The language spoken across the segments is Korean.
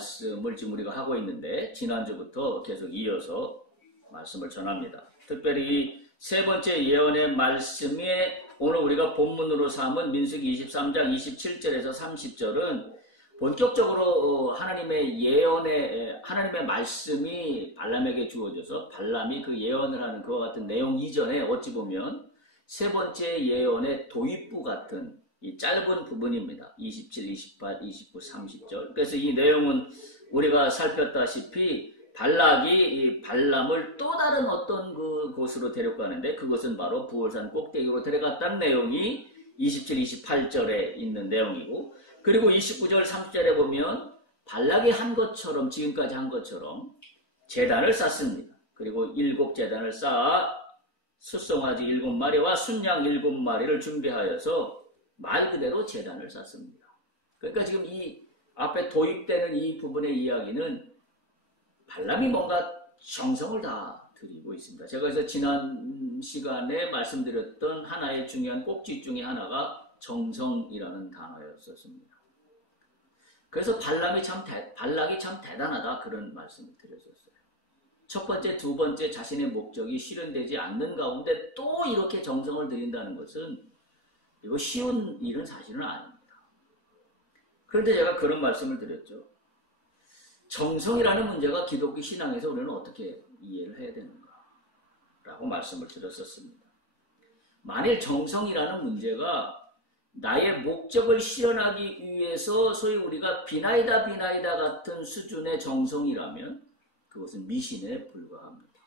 말씀을 지금 우리가 하고 있는데 지난주부터 계속 이어서 말씀을 전합니다. 특별히 세 번째 예언의 말씀이 오늘 우리가 본문으로 삼은 민수기 23장 27절에서 30절은 본격적으로 하나님의 예언의 하나님의 말씀이 발람에게 주어져서 발람이 그 예언을 하는 그와 같은 내용 이전에 어찌 보면 세 번째 예언의 도입부 같은 이 짧은 부분입니다. 27, 28, 29, 30절. 그래서 이 내용은 우리가 살폈다시피 발락이 발람을 또 다른 어떤 곳으로 데려가는데 그것은 바로 부월산 꼭대기로 데려갔다는 내용이 27, 28절에 있는 내용이고 그리고 29절, 30절에 보면 발락이 한 것처럼 지금까지 한 것처럼 제단을 쌓습니다. 그리고 7제단을 쌓아 숫송아지 7마리와 순양 7마리를 준비하여서 말 그대로 제단을 쌓습니다. 그러니까 지금 이 앞에 도입되는 이 부분의 이야기는 발람이 뭔가 정성을 다 들이고 있습니다. 제가 그래서 지난 시간에 말씀드렸던 하나의 중요한 꼭지 중에 하나가 정성이라는 단어였었습니다. 그래서 발락이 참 대단하다 그런 말씀을 드렸었어요. 첫 번째, 두 번째 자신의 목적이 실현되지 않는 가운데 또 이렇게 정성을 들인다는 것은 이거 쉬운 일은 사실은 아닙니다. 그런데 제가 그런 말씀을 드렸죠. 정성이라는 문제가 기독교 신앙에서 우리는 어떻게 이해를 해야 되는가 라고 말씀을 드렸었습니다. 만일 정성이라는 문제가 나의 목적을 실현하기 위해서 소위 우리가 비나이다 같은 수준의 정성이라면 그것은 미신에 불과합니다.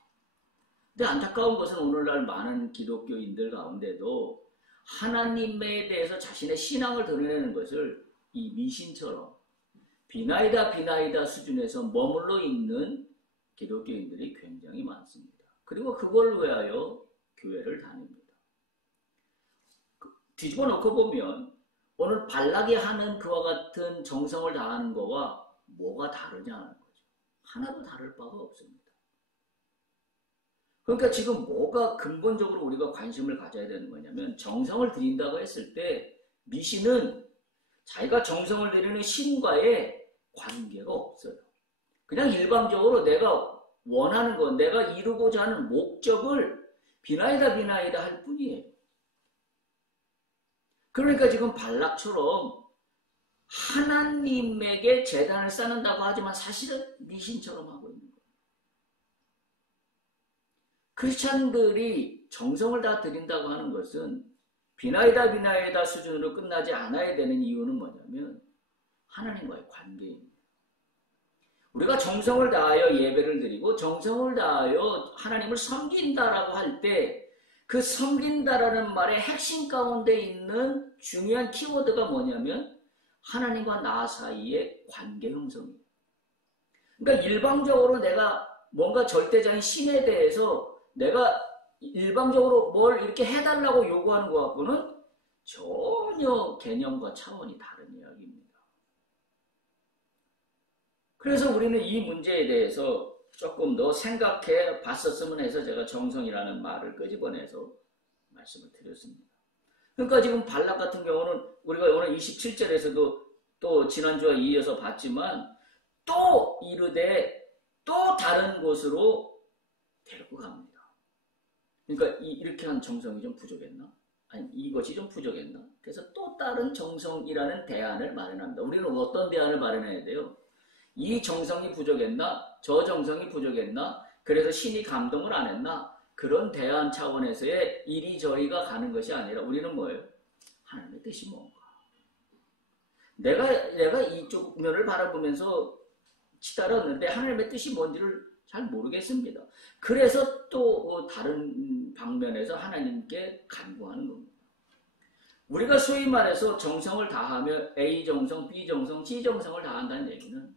근데 안타까운 것은 오늘날 많은 기독교인들 가운데도 하나님에 대해서 자신의 신앙을 드러내는 것을 이 미신처럼 비나이다 수준에서 머물러 있는 기독교인들이 굉장히 많습니다. 그리고 그걸 위하여 교회를 다닙니다. 뒤집어 놓고 보면 오늘 발락이 하는 그와 같은 정성을 다하는 거와 뭐가 다르냐는 거죠. 하나도 다를 바가 없습니다. 그러니까 지금 뭐가 근본적으로 우리가 관심을 가져야 되는 거냐면 정성을 들인다고 했을 때 미신은 자기가 정성을 들이는 신과의 관계가 없어요. 그냥 일방적으로 내가 원하는 것, 내가 이루고자 하는 목적을 비나이다 할 뿐이에요. 그러니까 지금 발락처럼 하나님에게 제단을 쌓는다고 하지만 사실은 미신처럼 하고 있는 거예요. 크리스찬들이 정성을 다 드린다고 하는 것은 비나이다 수준으로 끝나지 않아야 되는 이유는 뭐냐면 하나님과의 관계입니다. 우리가 정성을 다하여 예배를 드리고 정성을 다하여 하나님을 섬긴다라고 할 때 그 섬긴다라는 말의 핵심 가운데 있는 중요한 키워드가 뭐냐면 하나님과 나 사이의 관계 형성이에요. 그러니까 일방적으로 내가 뭔가 절대자인 신에 대해서 내가 일방적으로 뭘 이렇게 해달라고 요구하는 것 같고는 전혀 개념과 차원이 다른 이야기입니다. 그래서 우리는 이 문제에 대해서 조금 더 생각해 봤었으면 해서 제가 정성이라는 말을 끄집어내서 말씀을 드렸습니다. 그러니까 지금 발락 같은 경우는 우리가 오늘 27절에서도 또 지난주와 이어서 봤지만 또 이르되 또 다른 곳으로 데리고 갑니다. 그러니까 이렇게 한 정성이 좀 부족했나? 아니 이것이 좀 부족했나? 그래서 또 다른 정성이라는 대안을 마련합니다. 우리는 어떤 대안을 마련해야 돼요? 이 정성이 부족했나? 저 정성이 부족했나? 그래서 신이 감동을 안 했나? 그런 대안 차원에서의 이리저리가 가는 것이 아니라 우리는 뭐예요? 하나님의 뜻이 뭔가? 내가 이쪽 면을 바라보면서 치달았는데 하나님의 뜻이 뭔지를 잘 모르겠습니다. 그래서 또 다른 방면에서 하나님께 간구하는 겁니다. 우리가 소위 말해서 정성을 다하며 A 정성, B 정성, C 정성을 다한다는 얘기는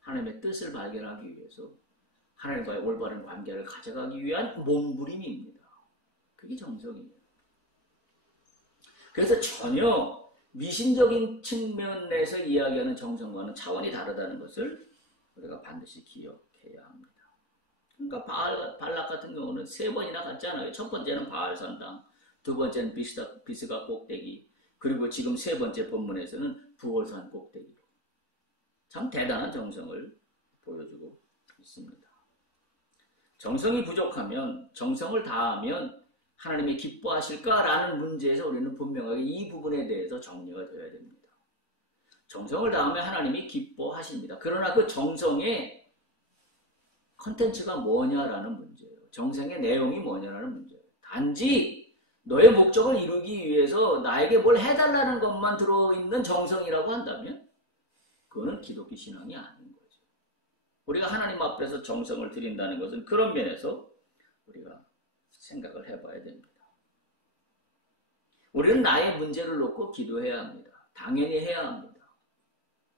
하나님의 뜻을 발견하기 위해서 하나님과의 올바른 관계를 가져가기 위한 몸부림입니다. 그게 정성이에요. 그래서 전혀 미신적인 측면에서 이야기하는 정성과는 차원이 다르다는 것을 우리가 반드시 기억해야 합니다. 그러니까 발락 같은 경우는 3번이나 갔잖아요. 첫 번째는 바알산당, 두 번째는 비스가 꼭대기, 그리고 지금 3번째 본문에서는 부월산 꼭대기로. 참 대단한 정성을 보여주고 있습니다. 정성이 부족하면, 정성을 다하면 하나님이 기뻐하실까라는 문제에서 우리는 분명하게 이 부분에 대해서 정리가 되어야 됩니다. 정성을 다하면 하나님이 기뻐하십니다. 그러나 그 정성의 컨텐츠가 뭐냐라는 문제예요. 정성의 내용이 뭐냐라는 문제예요. 단지 너의 목적을 이루기 위해서 나에게 뭘 해달라는 것만 들어있는 정성이라고 한다면 그거는 기독교 신앙이 아닌 거죠. 우리가 하나님 앞에서 정성을 드린다는 것은 그런 면에서 우리가 생각을 해봐야 됩니다. 우리는 나의 문제를 놓고 기도해야 합니다. 당연히 해야 합니다.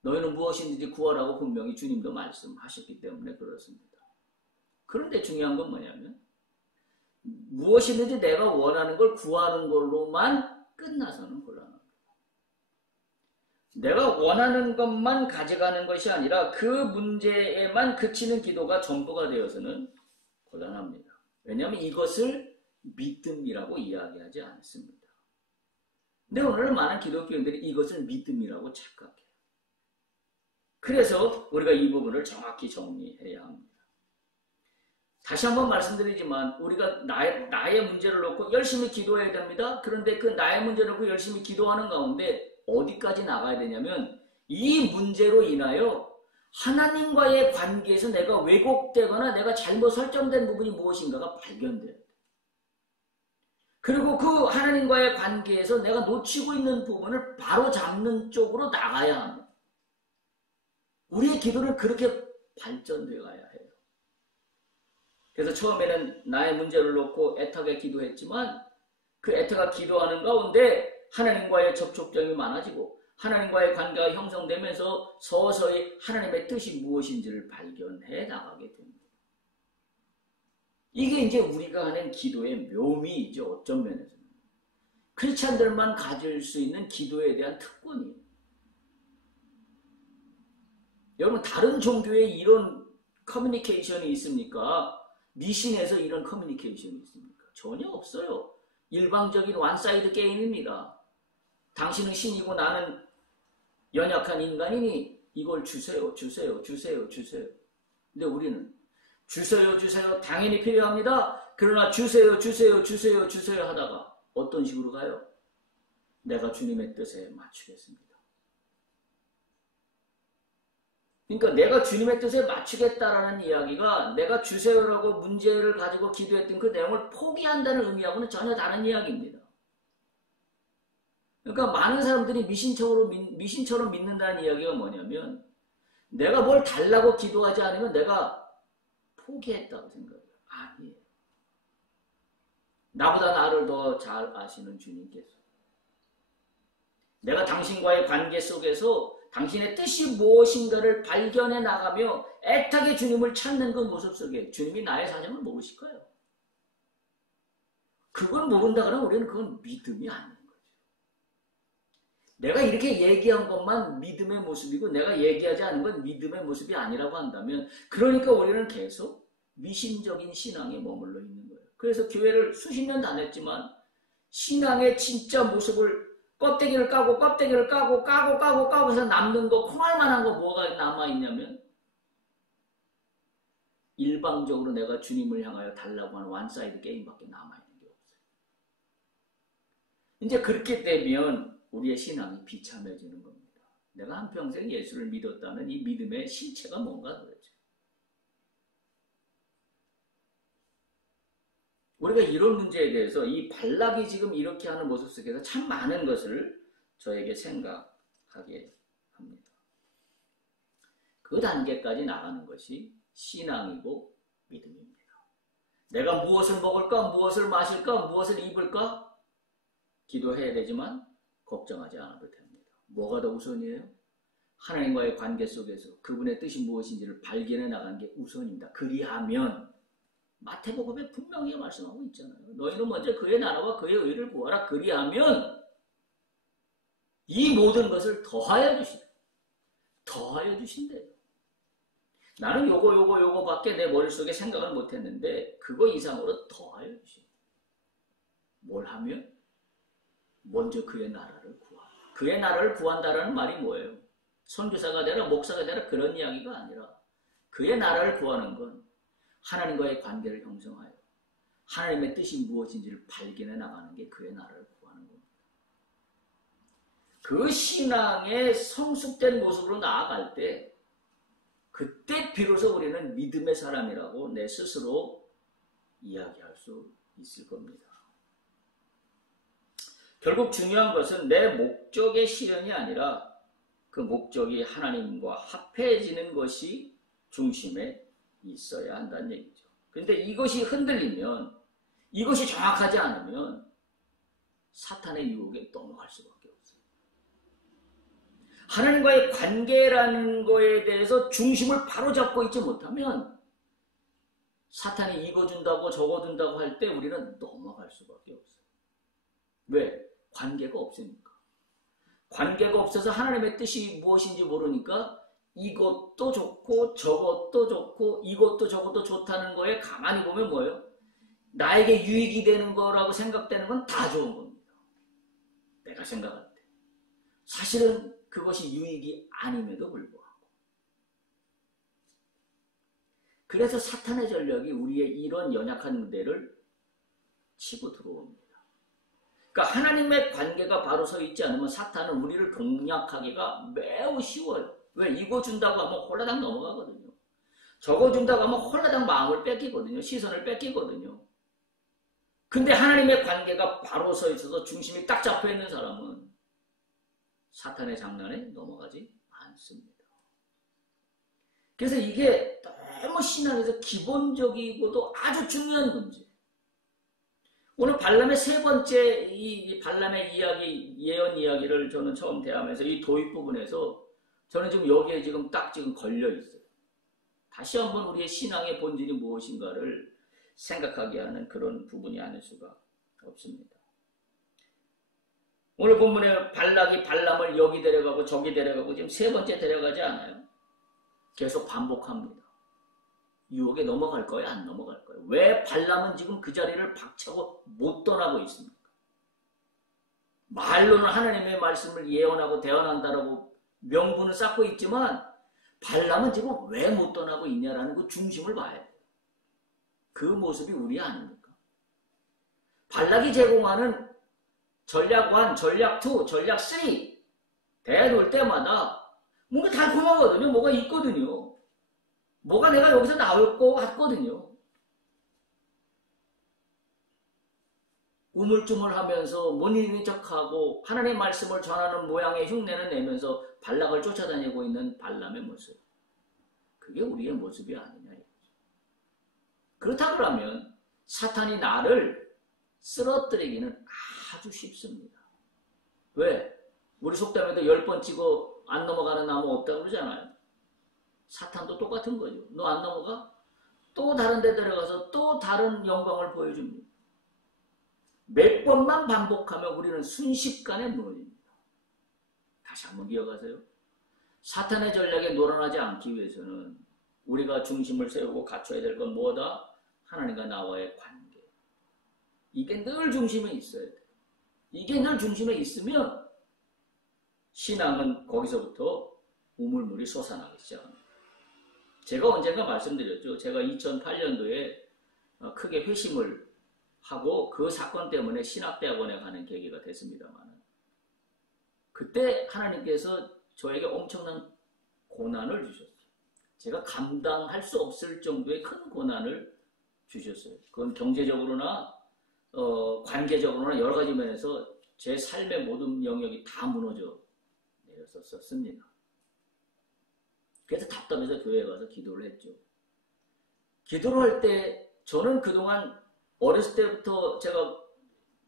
너희는 무엇이든지 구하라고 분명히 주님도 말씀하셨기 때문에 그렇습니다. 그런데 중요한 건 뭐냐면 무엇이든지 내가 원하는 걸 구하는 걸로만 끝나서는 곤란합니다. 내가 원하는 것만 가져가는 것이 아니라 그 문제에만 그치는 기도가 전부가 되어서는 곤란합니다. 왜냐하면 이것을 믿음이라고 이야기하지 않습니다. 근데 오늘 많은 기독교인들이 이것을 믿음이라고 착각해요. 그래서 우리가 이 부분을 정확히 정리해야 합니다. 다시 한번 말씀드리지만 우리가 나의 문제를 놓고 열심히 기도해야 됩니다. 그런데 그 나의 문제를 놓고 열심히 기도하는 가운데 어디까지 나가야 되냐면 이 문제로 인하여 하나님과의 관계에서 내가 왜곡되거나 내가 잘못 설정된 부분이 무엇인가가 발견돼야 돼. 그리고 그 하나님과의 관계에서 내가 놓치고 있는 부분을 바로 잡는 쪽으로 나가야 합니다. 우리의 기도는 그렇게 발전되어 가야 해요. 그래서 처음에는 나의 문제를 놓고 애타게 기도했지만 그 애타가 기도하는 가운데 하나님과의 접촉점이 많아지고 하나님과의 관계가 형성되면서 서서히 하나님의 뜻이 무엇인지를 발견해 나가게 됩니다. 이게 이제 우리가 하는 기도의 묘미이죠. 어떤 면에서는. 크리스찬들만 가질 수 있는 기도에 대한 특권이에요. 여러분 다른 종교에 이런 커뮤니케이션이 있습니까? 미신에서 이런 커뮤니케이션이 있습니까? 전혀 없어요. 일방적인 원사이드 게임입니다. 당신은 신이고 나는 연약한 인간이니 이걸 주세요. 근데 우리는 주세요. 당연히 필요합니다. 그러나 주세요 하다가 어떤 식으로 가요? 내가 주님의 뜻에 맞추겠습니다. 그러니까 내가 주님의 뜻에 맞추겠다라는 이야기가 내가 주세요라고 문제를 가지고 기도했던 그 내용을 포기한다는 의미하고는 전혀 다른 이야기입니다. 그러니까 많은 사람들이 미신처럼 믿는다는 이야기가 뭐냐면 내가 뭘 달라고 기도하지 않으면 내가 포기했다고 생각해요. 아니에요. 나보다 나를 더 잘 아시는 주님께서 내가 당신과의 관계 속에서 당신의 뜻이 무엇인가를 발견해 나가며 애타게 주님을 찾는 그 모습 속에 주님이 나의 사정을 모르실 거예요. 그걸 모른다 그러면 우리는 그건 믿음이 아닌 거죠. 내가 이렇게 얘기한 것만 믿음의 모습이고 내가 얘기하지 않은 건 믿음의 모습이 아니라고 한다면 그러니까 우리는 계속 미신적인 신앙에 머물러 있는 거예요. 그래서 교회를 수십 년 다녔지만 신앙의 진짜 모습을 껍데기를 까고 해서 남는 거 콩알만한 거 뭐가 남아있냐면 일방적으로 내가 주님을 향하여 달라고 하는 원사이드 게임밖에 남아있는 게 없어요. 이제 그렇게 되면 우리의 신앙이 비참해지는 겁니다. 내가 한평생 예수를 믿었다는 이 믿음의 실체가 뭔가 그러죠. 우리가 이런 문제에 대해서 이 발락이 지금 이렇게 하는 모습 속에서 참 많은 것을 저에게 생각하게 합니다. 그 단계까지 나가는 것이 신앙이고 믿음입니다. 내가 무엇을 먹을까, 무엇을 마실까, 무엇을 입을까 기도해야 되지만 걱정하지 않아도 됩니다. 뭐가 더 우선이에요? 하나님과의 관계 속에서 그분의 뜻이 무엇인지를 발견해 나가는 게 우선입니다. 그리하면 마태복음에 분명히 말씀하고 있잖아요. 너희는 먼저 그의 나라와 그의 의를 구하라. 그리하면 이 모든 것을 더하여 주신대요. 나는 요거밖에 내 머릿속에 생각을 못했는데 그거 이상으로 더하여 주신대요. 뭘 하면? 먼저 그의 나라를 구하라. 그의 나라를 구한다라는 말이 뭐예요? 선교사가 되라, 목사가 되라 그런 이야기가 아니라 그의 나라를 구하는 건 하나님과의 관계를 형성하여 하나님의 뜻이 무엇인지를 발견해 나가는 게 그의 나라를 구하는 겁니다. 그 신앙의 성숙된 모습으로 나아갈 때 그때 비로소 우리는 믿음의 사람이라고 내 스스로 이야기할 수 있을 겁니다. 결국 중요한 것은 내 목적의 실현이 아니라 그 목적이 하나님과 합해지는 것이 중심에 있어야 한다는 얘기죠. 그런데 이것이 흔들리면, 이것이 정확하지 않으면 사탄의 유혹에 넘어갈 수밖에 없어요. 하나님과의 관계라는 거에 대해서 중심을 바로잡고 있지 못하면 사탄이 이거 준다고 저거 준다고 할 때 우리는 넘어갈 수밖에 없어요. 왜? 관계가 없으니까. 관계가 없어서 하나님의 뜻이 무엇인지 모르니까 이것도 좋고 저것도 좋고 이것도 저것도 좋다는 거에 가만히 보면 뭐예요? 나에게 유익이 되는 거라고 생각되는 건 다 좋은 겁니다. 내가 생각할 때. 사실은 그것이 유익이 아님에도 불구하고. 그래서 사탄의 전략이 우리의 이런 연약한 무대를 치고 들어옵니다. 그러니까 하나님의 관계가 바로 서 있지 않으면 사탄은 우리를 공략하기가 매우 쉬워요. 왜? 이거 준다고 하면 홀라당 넘어가거든요. 저거 준다고 하면 홀라당 마음을 뺏기거든요. 시선을 뺏기거든요. 근데 하나님의 관계가 바로 서 있어서 중심이 딱 잡혀 있는 사람은 사탄의 장난에 넘어가지 않습니다. 그래서 이게 너무 신앙에서 기본적이고도 아주 중요한 문제. 오늘 발람의 세 번째 이 발람의 이야기, 예언 이야기를 저는 처음 대하면서 이 도입 부분에서 저는 지금 여기에 지금 딱 지금 걸려 있어요. 다시 한번 우리의 신앙의 본질이 무엇인가를 생각하게 하는 그런 부분이 아닐 수가 없습니다. 오늘 본문에 발락이 발람을 여기 데려가고 저기 데려가고 지금 세 번째 데려가지 않아요. 계속 반복합니다. 유혹에 넘어갈 거예요? 안 넘어갈 거예요? 왜 발람은 지금 그 자리를 박차고 못 떠나고 있습니까? 말로는 하나님의 말씀을 예언하고 대언한다라고 명분을 쌓고 있지만 발람은 지금 왜 못 떠나고 있냐라는 그 중심을 봐야 돼요. 그 모습이 우리 아닙니까? 발락이 제공하는 전략 1, 전략 2, 전략 3 대놓을 때마다 뭔가 달콤하거든요. 뭐가 있거든요. 뭐가 내가 여기서 나올 것 같거든요. 우물쭈물하면서 못 이기는 척하고 하나님의 말씀을 전하는 모양의 흉내는 내면서 발락을 쫓아다니고 있는 발람의 모습. 그게 우리의 모습이 아니냐. 그렇다 그러면 사탄이 나를 쓰러뜨리기는 아주 쉽습니다. 왜? 우리 속담에도 10번 찍어 안 넘어가는 나무 없다고 그러잖아요. 사탄도 똑같은 거죠. 너 안 넘어가? 또 다른 데 들어가서 또 다른 영광을 보여줍니다. 몇 번만 반복하면 우리는 순식간에 무너집니다. 다시 한번 기억하세요. 사탄의 전략에 놀아나지 않기 위해서는 우리가 중심을 세우고 갖춰야 될 건 뭐다? 하나님과 나와의 관계. 이게 늘 중심에 있어야 돼요. 이게 늘 중심에 있으면 신앙은 거기서부터 우물물이 솟아나기 시작합니다. 제가 언젠가 말씀드렸죠. 제가 2008년도에 크게 회심을 하고 그 사건 때문에 신학대학원에 가는 계기가 됐습니다만 그때 하나님께서 저에게 엄청난 고난을 주셨어요. 제가 감당할 수 없을 정도의 큰 고난을 주셨어요. 그건 경제적으로나 관계적으로나 여러 가지 면에서 제 삶의 모든 영역이 다 무너져 내렸었습니다. 그래서 답답해서 교회에 가서 기도를 했죠. 기도를 할 때 저는 그동안 어렸을 때부터 제가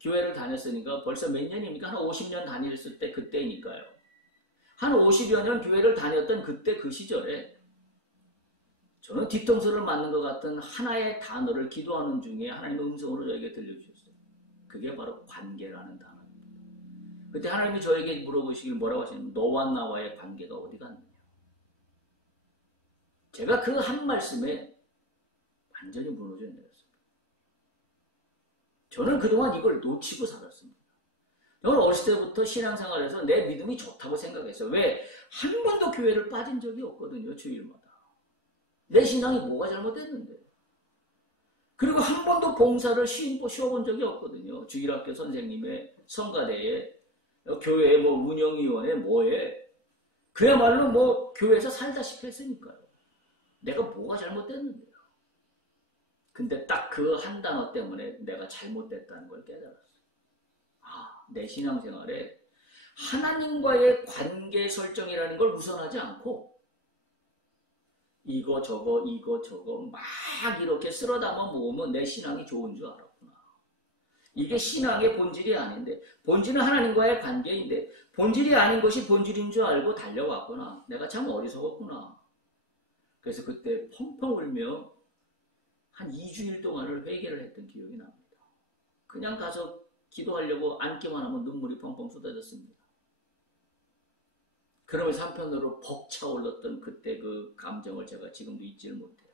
교회를 다녔으니까 벌써 몇 년입니까? 한 50년 다녔을 때 그때니까요. 한 50여 년 교회를 다녔던 그때 그 시절에 저는 뒤통수를 맞는 것 같은 하나의 단어를 기도하는 중에 하나님의 음성으로 저에게 들려주셨어요. 그게 바로 관계라는 단어입니다. 그때 하나님이 저에게 물어보시길 뭐라고 하시냐면 너와 나와의 관계가 어디 갔느냐. 제가 그 한 말씀에 완전히 무너져 내렸습니다. 저는 그동안 이걸 놓치고 살았습니다. 저는 어렸을 때부터 신앙생활에서 내 믿음이 좋다고 생각했어요. 왜? 한 번도 교회를 빠진 적이 없거든요. 주일마다. 내 신앙이 뭐가 잘못됐는데. 그리고 한 번도 봉사를 쉬어본 적이 없거든요. 주일학교 선생님의 성가대에, 교회 운영위원회 뭐에. 그야말로 교회에서 살다시피 했으니까요. 내가 뭐가 잘못됐는데요. 근데 딱 그 한 단어 때문에 내가 잘못됐다는 걸 깨달았어요. 내 신앙생활에 하나님과의 관계 설정이라는 걸 우선하지 않고 이거 저거 막 이렇게 쓸어 담아 모으면 내 신앙이 좋은 줄 알았구나. 이게 신앙의 본질이 아닌데, 본질은 하나님과의 관계인데 본질이 아닌 것이 본질인 줄 알고 달려왔구나. 내가 참 어리석었구나. 그래서 그때 펑펑 울며 한 2주일 동안을 회개를 했던 기억이 납니다. 그냥 가서 기도하려고 앉기만 하면 눈물이 펑펑 쏟아졌습니다. 그러면서 한편으로 벅차올랐던 그때 그 감정을 제가 지금도 잊지를 못해요.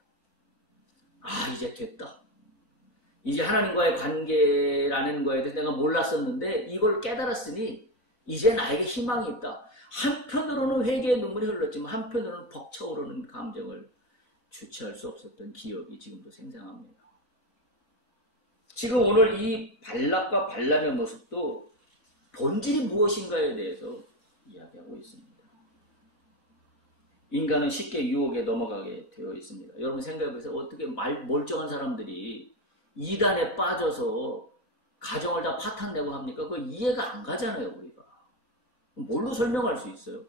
이제 됐다. 이제 하나님과의 관계라는 거에 대해서 내가 몰랐었는데 이걸 깨달았으니 이제 나에게 희망이 있다. 한편으로는 회개의 눈물이 흘렀지만 한편으로는 벅차오르는 감정을 주체할 수 없었던 기억이 지금도 생생합니다. 지금 오늘 이 발락과 발람의 모습도 본질이 무엇인가에 대해서 이야기하고 있습니다. 인간은 쉽게 유혹에 넘어가게 되어 있습니다. 여러분 생각해보세요. 어떻게 멀쩡한 사람들이 이단에 빠져서 가정을 다 파탄내고 합니까? 그거 이해가 안 가잖아요, 우리가. 뭘로 설명할 수 있어요?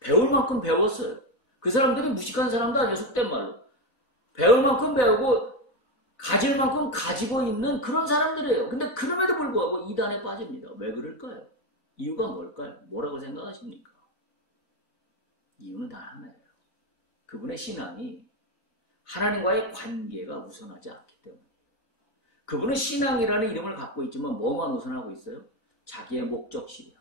배울 만큼 배웠어요. 그 사람들이 무식한 사람도 아니에요, 속된 말로. 배울 만큼 배우고 가질 만큼 가지고 있는 그런 사람들이에요. 근데 그럼에도 불구하고 이단에 빠집니다. 왜 그럴까요? 이유가 뭘까요? 뭐라고 생각하십니까? 이유는 다 하나예요. 그분의 신앙이 하나님과의 관계가 우선하지 않기 때문에. 그분은 신앙이라는 이름을 갖고 있지만 뭐만 우선하고 있어요? 자기의 목적시야.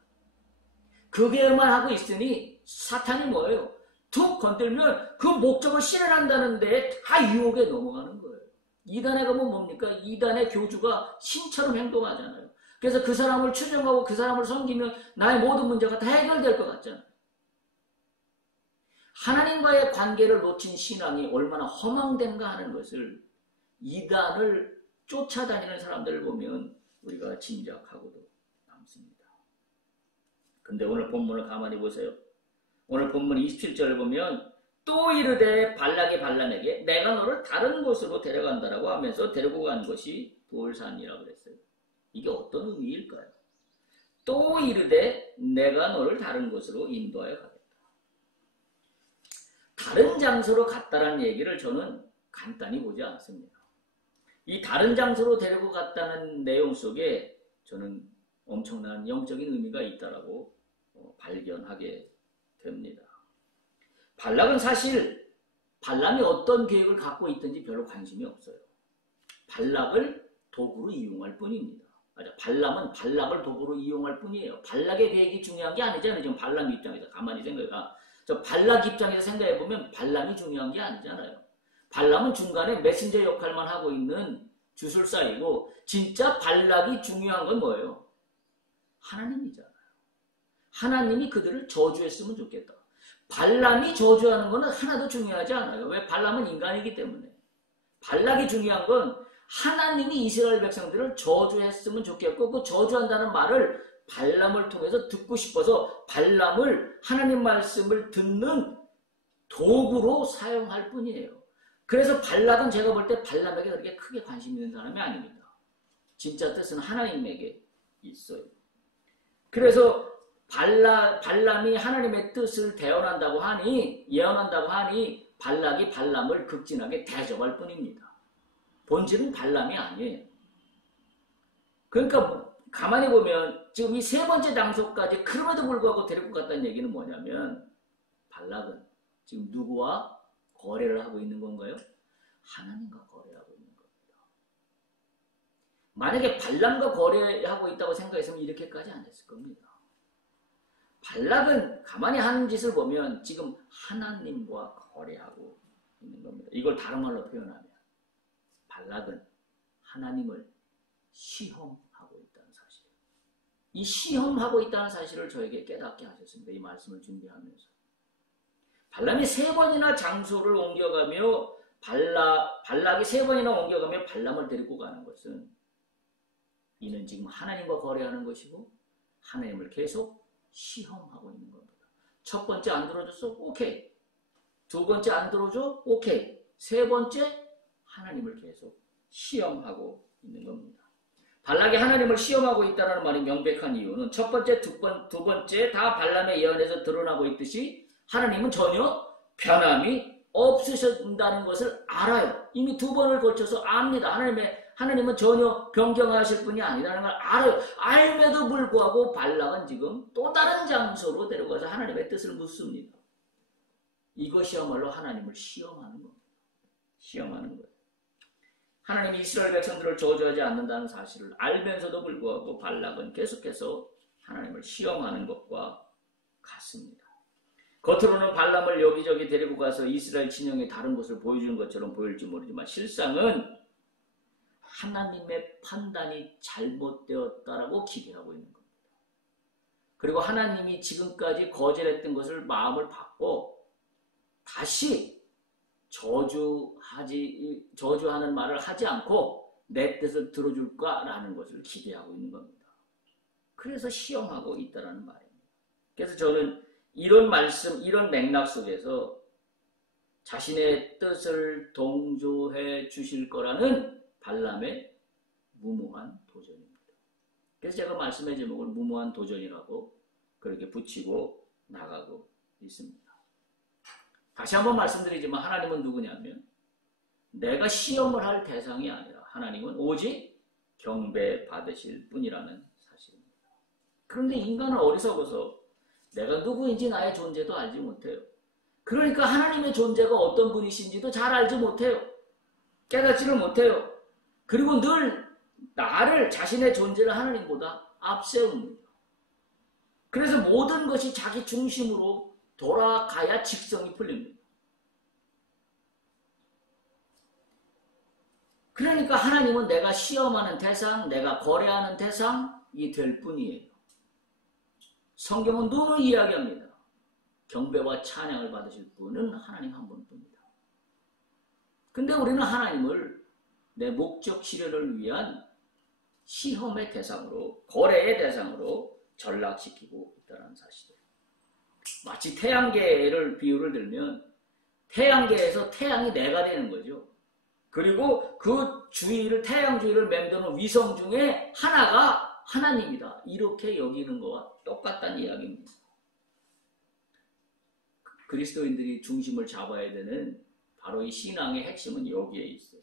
그게만 하고 있으니 사탄이 뭐예요? 툭 건들면 그 목적을 실현한다는 데에 다 유혹에 넘어가는 거예요. 이단에 가면 뭡니까? 이단의 교주가 신처럼 행동하잖아요. 그래서 그 사람을 추종하고 그 사람을 섬기면 나의 모든 문제가 다 해결될 것 같잖아요. 하나님과의 관계를 놓친 신앙이 얼마나 허망된가 하는 것을 이단을 쫓아다니는 사람들을 보면 우리가 짐작하고도 남습니다. 근데 오늘 본문을 가만히 보세요. 오늘 본문 27절을 보면 또 이르되 발락이 발람에게 내가 너를 다른 곳으로 데려간다라고 하면서 데리고 간 것이 돌산이라고 그랬어요. 이게 어떤 의미일까요? 또 이르되 내가 너를 다른 곳으로 인도하여 가겠다. 다른 장소로 갔다라는 얘기를 저는 간단히 보지 않습니다. 이 다른 장소로 데리고 갔다는 내용 속에 저는 엄청난 영적인 의미가 있다라고 발견하게 됩니다. 발락은 사실 발람이 어떤 계획을 갖고 있든지 별로 관심이 없어요. 발락을 도구로 이용할 뿐입니다. 맞아. 발람은 발락을 도구로 이용할 뿐이에요. 발락의 계획이 중요한 게 아니잖아요. 지금 발람 입장에서 가만히 생각해봐. 저 발락 입장에서 생각해보면 발람이 중요한 게 아니잖아요. 발람은 중간에 메신저 역할만 하고 있는 주술사이고 진짜 발락이 중요한 건 뭐예요? 하나님이잖아요. 하나님이 그들을 저주했으면 좋겠다. 발람이 저주하는 것은 하나도 중요하지 않아요. 왜? 발람은 인간이기 때문에. 발락이 중요한 건 하나님이 이스라엘 백성들을 저주했으면 좋겠고 그 저주한다는 말을 발람을 통해서 듣고 싶어서 발람을 하나님 말씀을 듣는 도구로 사용할 뿐이에요. 그래서 발락은 제가 볼 때 발람에게 그렇게 크게 관심 있는 사람이 아닙니다. 진짜 뜻은 하나님에게 있어요. 그래서 발람이 하나님의 뜻을 예언한다고 하니 발락이 발람을 극진하게 대적할 뿐입니다. 본질은 발람이 아니에요. 그러니까 가만히 보면 지금 이 세 번째 장소까지 그럼에도 불구하고 데리고 갔다는 얘기는 뭐냐면 발락은 지금 누구와 거래를 하고 있는 건가요? 하나님과 거래하고 있는 겁니다. 만약에 발람과 거래하고 있다고 생각했으면 이렇게까지 안 했을 겁니다. 발락은 가만히 하는 짓을 보면 지금 하나님과 거래하고 있는 겁니다. 이걸 다른 말로 표현하면 발락은 하나님을 시험하고 있다는 사실이에요. 이 시험하고 있다는 사실을 저에게 깨닫게 하셨습니다. 이 말씀을 준비하면서. 발람이 3번이나 장소를 옮겨가며 발락이 3번이나 옮겨가며 발람을 데리고 가는 것은 이는 지금 하나님과 거래하는 것이고 하나님을 계속 시험하고 있는 겁니다. 첫 번째 안 들어줬어? 오케이. 두 번째 안 들어줘? 오케이. 세 번째 하나님을 계속 시험하고 있는 겁니다. 발락이 하나님을 시험하고 있다는 말이 명백한 이유는 첫 번째, 두 번째 다 발람의 예언에서 드러나고 있듯이 하나님은 전혀 변함이 없으신다는 것을 알아요. 이미 2번을 걸쳐서 압니다. 하나님은 전혀 변경하실 분이 아니라는 걸 알아요. 알면도 불구하고 발락은 지금 또 다른 장소로 데려가서 하나님의 뜻을 묻습니다. 이것이야말로 하나님을 시험하는 겁니다. 시험하는 거예요. 하나님이 이스라엘 백성들을 저주하지 않는다는 사실을 알면서도 불구하고 발락은 계속해서 하나님을 시험하는 것과 같습니다. 겉으로는 발람을 여기저기 데리고 가서 이스라엘 진영의 다른 것을 보여주는 것처럼 보일지 모르지만 실상은 하나님의 판단이 잘못되었다라고 기대하고 있는 겁니다. 그리고 하나님이 지금까지 거절했던 것을 마음을 바꿔 다시 저주하는 말을 하지 않고 내 뜻을 들어줄까라는 것을 기대하고 있는 겁니다. 그래서 시험하고 있다는 말입니다. 그래서 저는 이런 말씀, 이런 맥락 속에서 자신의 뜻을 동조해 주실 거라는 발람의 무모한 도전입니다. 그래서 제가 말씀의 제목을 무모한 도전이라고 그렇게 붙이고 나가고 있습니다. 다시 한번 말씀드리지만 하나님은 누구냐면 내가 시험을 할 대상이 아니라 하나님은 오직 경배받으실 뿐이라는 사실입니다. 그런데 인간은 어리석어서 내가 누구인지 나의 존재도 알지 못해요. 그러니까 하나님의 존재가 어떤 분이신지도 잘 알지 못해요. 깨닫지를 못해요. 그리고 늘 나를 자신의 존재를 하나님보다 앞세웁니다. 그래서 모든 것이 자기 중심으로 돌아가야 직성이 풀립니다. 그러니까 하나님은 내가 시험하는 대상, 내가 거래하는 대상이 될 뿐이에요. 성경은 눈으로 이야기합니다. 경배와 찬양을 받으실 분은 하나님 한 분뿐입니다. 근데 우리는 하나님을 내 목적 실현을 위한 시험의 대상으로, 거래의 대상으로 전락시키고 있다는 사실이에요. 마치 태양계를 비유를 들면 태양계에서 태양이 내가 되는 거죠. 그리고 그 태양 주위를 맴도는 위성 중에 하나가 하나님이다. 이렇게 여기는 것과 똑같다는 이야기입니다. 그리스도인들이 중심을 잡아야 되는 바로 이 신앙의 핵심은 여기에 있어요.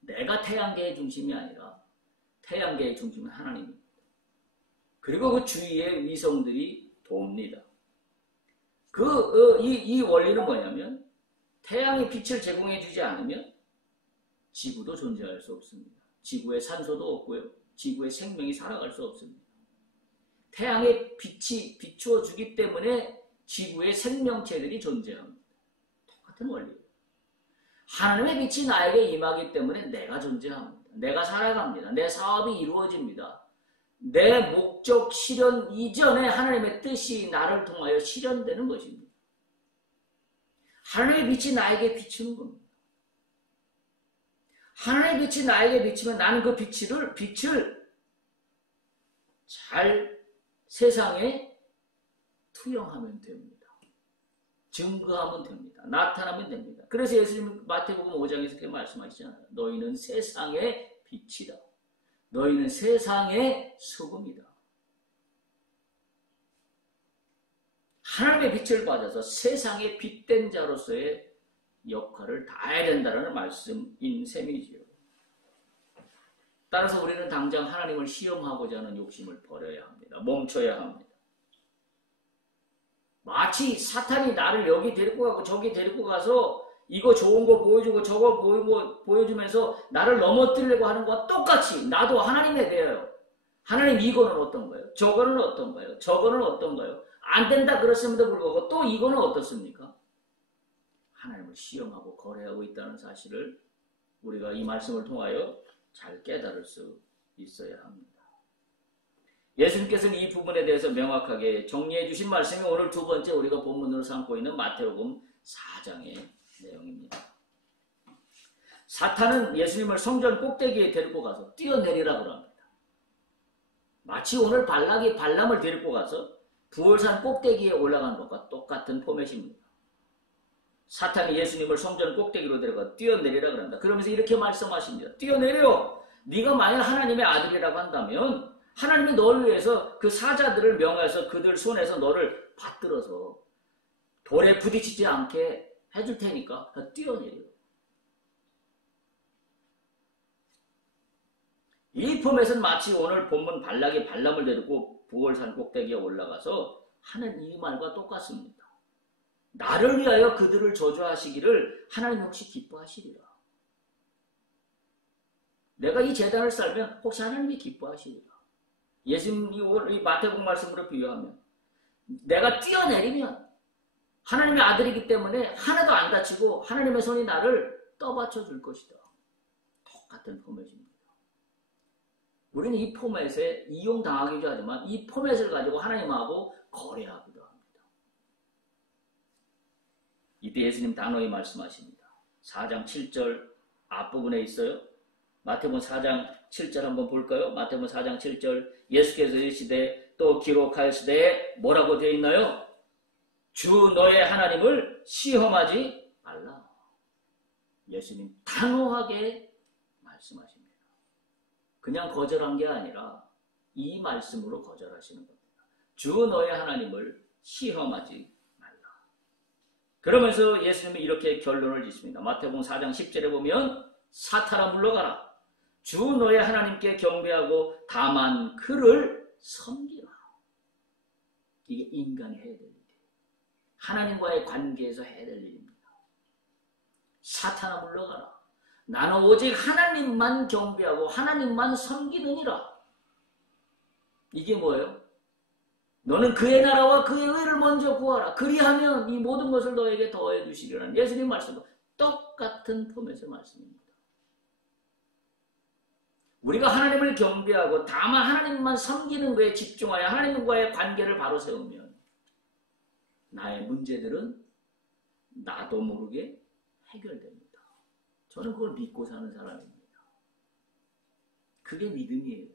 내가 태양계의 중심이 아니라 태양계의 중심은 하나님입니다. 그리고 그 주위의 위성들이 돕니다. 이 원리는 뭐냐면 태양이 빛을 제공해 주지 않으면 지구도 존재할 수 없습니다. 지구에 산소도 없고요. 지구에 생명이 살아갈 수 없습니다. 태양의 빛이 비추어 주기 때문에 지구의 생명체들이 존재합니다. 똑같은 원리예요. 하나님의 빛이 나에게 임하기 때문에 내가 존재합니다. 내가 살아갑니다. 내 사업이 이루어집니다. 내 목적 실현 이전에 하나님의 뜻이 나를 통하여 실현되는 것입니다. 하나님의 빛이 나에게 비추는 겁니다. 하나님의 빛이 나에게 비치면 나는 그 빛을 잘 세상에 투영하면 됩니다. 증거하면 됩니다. 나타나면 됩니다. 그래서 예수님은 마태복음 5장에서 그렇게 말씀하시잖아요. 너희는 세상의 빛이다. 너희는 세상의 소금이다. 하나님의 빛을 받아서 세상의 빛된 자로서의 역할을 다해야 된다는 말씀인 셈이지요. 따라서 우리는 당장 하나님을 시험하고자 하는 욕심을 버려야 합니다. 멈춰야 합니다. 마치 사탄이 나를 여기 데리고 가고 저기 데리고 가서 이거 좋은 거 보여주고 저거 보여주면서 나를 넘어뜨리려고 하는 것과 똑같이 나도 하나님에 대하여 하나님 이거는 어떤 거예요? 저거는 어떤 거예요? 저거는 어떤 거예요? 안 된다 그랬음에도 불구하고 또 이거는 어떻습니까? 하나님을 시험하고 거래하고 있다는 사실을 우리가 이 말씀을 통하여 잘 깨달을 수 있어야 합니다. 예수님께서는 이 부분에 대해서 명확하게 정리해 주신 말씀이 오늘 두 번째 우리가 본문으로 삼고 있는 마태복음 4장의 내용입니다. 사탄은 예수님을 성전 꼭대기에 데리고 가서 뛰어내리라고 합니다. 마치 오늘 발락이 발람을 데리고 가서 부월산 꼭대기에 올라간 것과 똑같은 포맷입니다. 사탄이 예수님을 성전 꼭대기로 데려가 뛰어내리라고 합니다. 그러면서 이렇게 말씀하십니다. 뛰어내려! 네가 만약 하나님의 아들이라고 한다면 하나님이 너를 위해서 그 사자들을 명하여서 그들 손에서 너를 받들어서 돌에 부딪히지 않게 해줄 테니까 뛰어내려. 이 포맷은 마치 오늘 본문 발락이 발람을 데리고 부월산 꼭대기에 올라가서 하는 이 말과 똑같습니다. 나를 위하여 그들을 저주하시기를 하나님이 혹시 기뻐하시리라. 내가 이 제단을 쌓으면 혹시 하나님이 기뻐하시리라. 예수님이 이 마태복음 말씀으로 비유하면 내가 뛰어내리면 하나님의 아들이기 때문에 하나도 안 다치고 하나님의 손이 나를 떠받쳐 줄 것이다. 똑같은 포맷입니다. 우리는 이 포맷에 이용당하기도 하지만 이 포맷을 가지고 하나님하고 거래하기도 합니다. 이때 예수님 단호히 말씀하십니다. 4장 7절 앞부분에 있어요. 마태복음 4장 7절 한번 볼까요? 마태복음 4장 7절 예수께서 이르시되 또 기록하였으되 뭐라고 되어 있나요? 주 너의 하나님을 시험하지 말라. 예수님 단호하게 말씀하십니다. 그냥 거절한 게 아니라 이 말씀으로 거절하시는 겁니다. 주 너의 하나님을 시험하지 말라. 그러면서 예수님이 이렇게 결론을 짓습니다. 마태복음 4장 10절에 보면 사탄아 물러가라. 주 너의 하나님께 경배하고 다만 그를 섬기라. 이게 인간이 해야 될 일이에요. 하나님과의 관계에서 해야 될 일입니다. 사탄아 물러가라. 나는 오직 하나님만 경배하고 하나님만 섬기느니라. 이게 뭐예요? 너는 그의 나라와 그의 의를 먼저 구하라. 그리하면 이 모든 것을 너에게 더해 주시리라는 예수님 말씀과 똑같은 포맷의 말씀입니다. 우리가 하나님을 경배하고 다만 하나님만 섬기는 것에 집중하여 하나님과의 관계를 바로 세우면 나의 문제들은 나도 모르게 해결됩니다. 저는 그걸 믿고 사는 사람입니다. 그게 믿음이에요.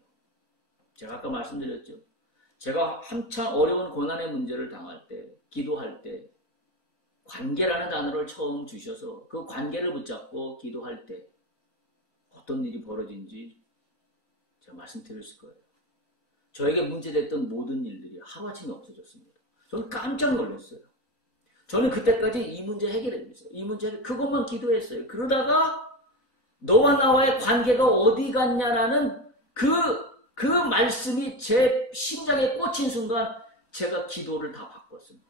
제가 아까 말씀드렸죠. 제가 한참 어려운 고난의 문제를 당할 때, 기도할 때 관계라는 단어를 처음 주셔서 그 관계를 붙잡고 기도할 때 어떤 일이 벌어진지 제가 말씀드릴 거예요. 저에게 문제됐던 모든 일들이 하루아침에 없어졌습니다. 저는 깜짝 놀랐어요. 저는 그때까지 이 문제 해결했어요. 이 문제 그것만 기도했어요. 그러다가 너와 나와의 관계가 어디 갔냐라는 그 말씀이 제 심장에 꽂힌 순간 제가 기도를 다 바꿨습니다.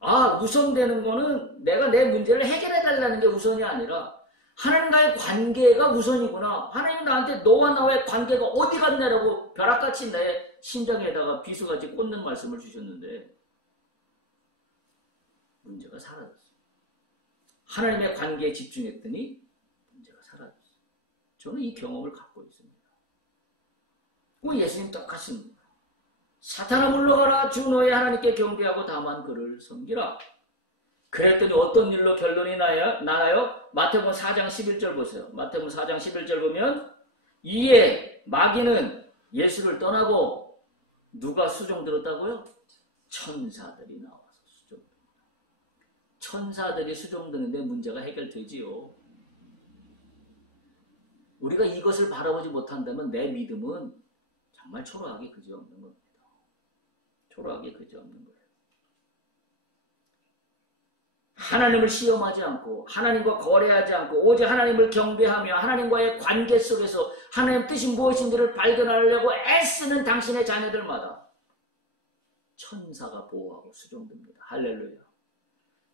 아, 우선되는 거는 내가 내 문제를 해결해달라는 게 우선이 아니라 하나님과의 관계가 우선이구나. 하나님이 나한테 너와 나와의 관계가 어디 갔냐라고 벼락같이 내 심장에다가 비수같이 꽂는 말씀을 주셨는데 문제가 사라졌어요. 하나님의 관계에 집중했더니 문제가 사라졌어요. 저는 이 경험을 갖고 있습니다. 예수님 똑같습니다. 사탄아 물러가라. 주 너의 하나님께 경배하고 다만 그를 섬기라. 그랬더니 어떤 일로 결론이 나요? 마태복음 4장 11절 보세요. 마태복음 4장 11절 보면 이에 마귀는 예수를 떠나고 누가 수종 들었다고요? 천사들이 나와서 수종 듭니다. 천사들이 수종 드는데 문제가 해결되지요. 우리가 이것을 바라보지 못한다면 내 믿음은 정말 초라하게 그지없는 겁니다. 초라하게 그지없는 거예요. 하나님을 시험하지 않고 하나님과 거래하지 않고 오직 하나님을 경배하며 하나님과의 관계 속에서 하나님 뜻이 무엇인지를 발견하려고 애쓰는 당신의 자녀들마다 천사가 보호하고 수종됩니다. 할렐루야.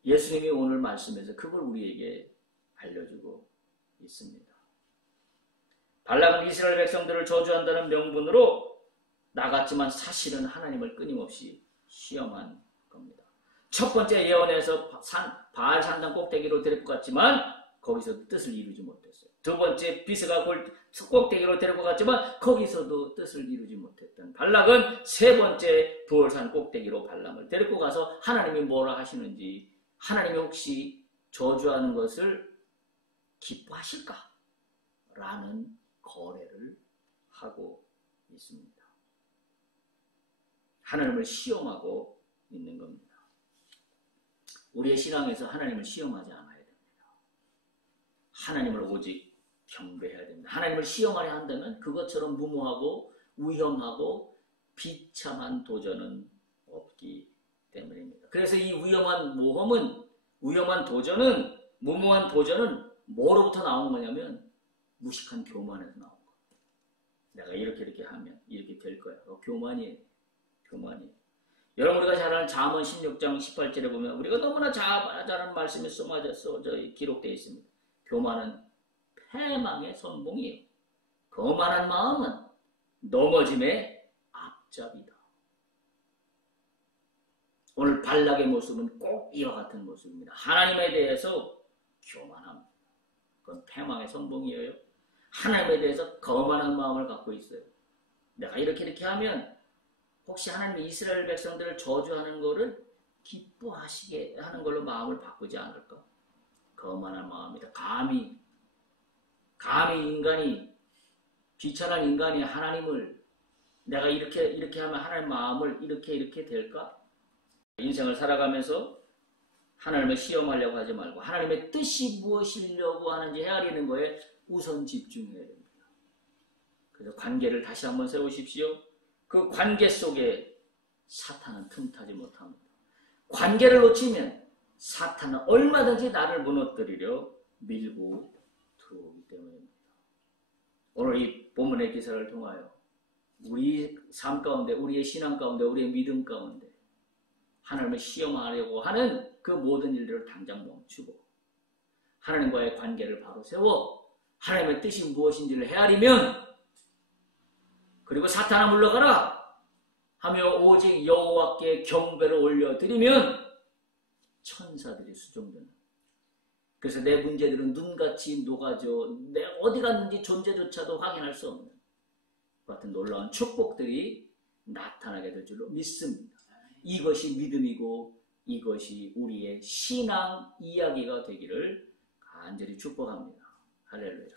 예수님이 오늘 말씀에서 그걸 우리에게 알려주고 있습니다. 발락은 이스라엘 백성들을 저주한다는 명분으로 나갔지만 사실은 하나님을 끊임없이 시험한 겁니다. 첫 번째 예언에서 바알 산당 꼭대기로 데리고 갔지만 거기서 뜻을 이루지 못했어요. 두 번째 비스가 꼭대기로 데리고 갔지만 거기서도 뜻을 이루지 못했던 발락은 세 번째 부월산 꼭대기로 발람을 데리고 가서 하나님이 뭐라 하시는지, 하나님이 혹시 저주하는 것을 기뻐하실까? 라는 거래를 하고 있습니다. 하나님을 시험하고 있는 겁니다. 우리의 신앙에서 하나님을 시험하지 않아야 됩니다. 하나님을 오직 경배해야 됩니다. 하나님을 시험하려 한다면 그것처럼 무모하고 위험하고 비참한 도전은 없기 때문입니다. 그래서 이 위험한 도전은, 무모한 도전은 뭐로부터 나오는 거냐면 무식한 교만에서 나오는 거예요. 내가 이렇게 하면 이렇게 될 거야. 교만이에요. 여러분, 우리가 잘 아는 잠언 16장 18절에 보면 우리가 너무나 잘 아는 말씀이 기록되어 있습니다. 교만은 패망의 선봉이에요. 거만한 마음은 넘어짐의 앞잡이다. 오늘 발락의 모습은 꼭 이와 같은 모습입니다. 하나님에 대해서 교만합니다. 그건 패망의 선봉이에요. 하나님에 대해서 거만한 마음을 갖고 있어요. 내가 이렇게 하면 혹시 하나님이 이스라엘 백성들을 저주하는 것을 기뻐하시게 하는 걸로 마음을 바꾸지 않을까? 거만한 마음이다. 감히 인간이, 비천한 인간이 하나님을, 내가 이렇게 하면 하나님 마음을 이렇게 될까? 인생을 살아가면서 하나님을 시험하려고 하지 말고 하나님의 뜻이 무엇이려고 하는지 헤아리는 거에 우선 집중해야 됩니다. 그래서 관계를 다시 한번 세우십시오. 그 관계 속에 사탄은 틈타지 못합니다. 관계를 놓치면 사탄은 얼마든지 나를 무너뜨리려 밀고 들어오기 때문입니다. 오늘 이 본문의 기사를 통하여 우리 삶 가운데, 우리의 신앙 가운데, 우리의 믿음 가운데 하나님을 시험하려고 하는 그 모든 일들을 당장 멈추고 하나님과의 관계를 바로 세워 하나님의 뜻이 무엇인지를 헤아리면, 그리고 사탄아 물러가라 하며 오직 여호와께 경배를 올려드리면 천사들이 수종되는, 그래서 내 문제들은 눈같이 녹아져 내 어디 갔는지 존재조차도 확인할 수 없는 그 같은 놀라운 축복들이 나타나게 될 줄로 믿습니다. 이것이 믿음이고 이것이 우리의 신앙 이야기가 되기를 간절히 축복합니다. 할렐루야.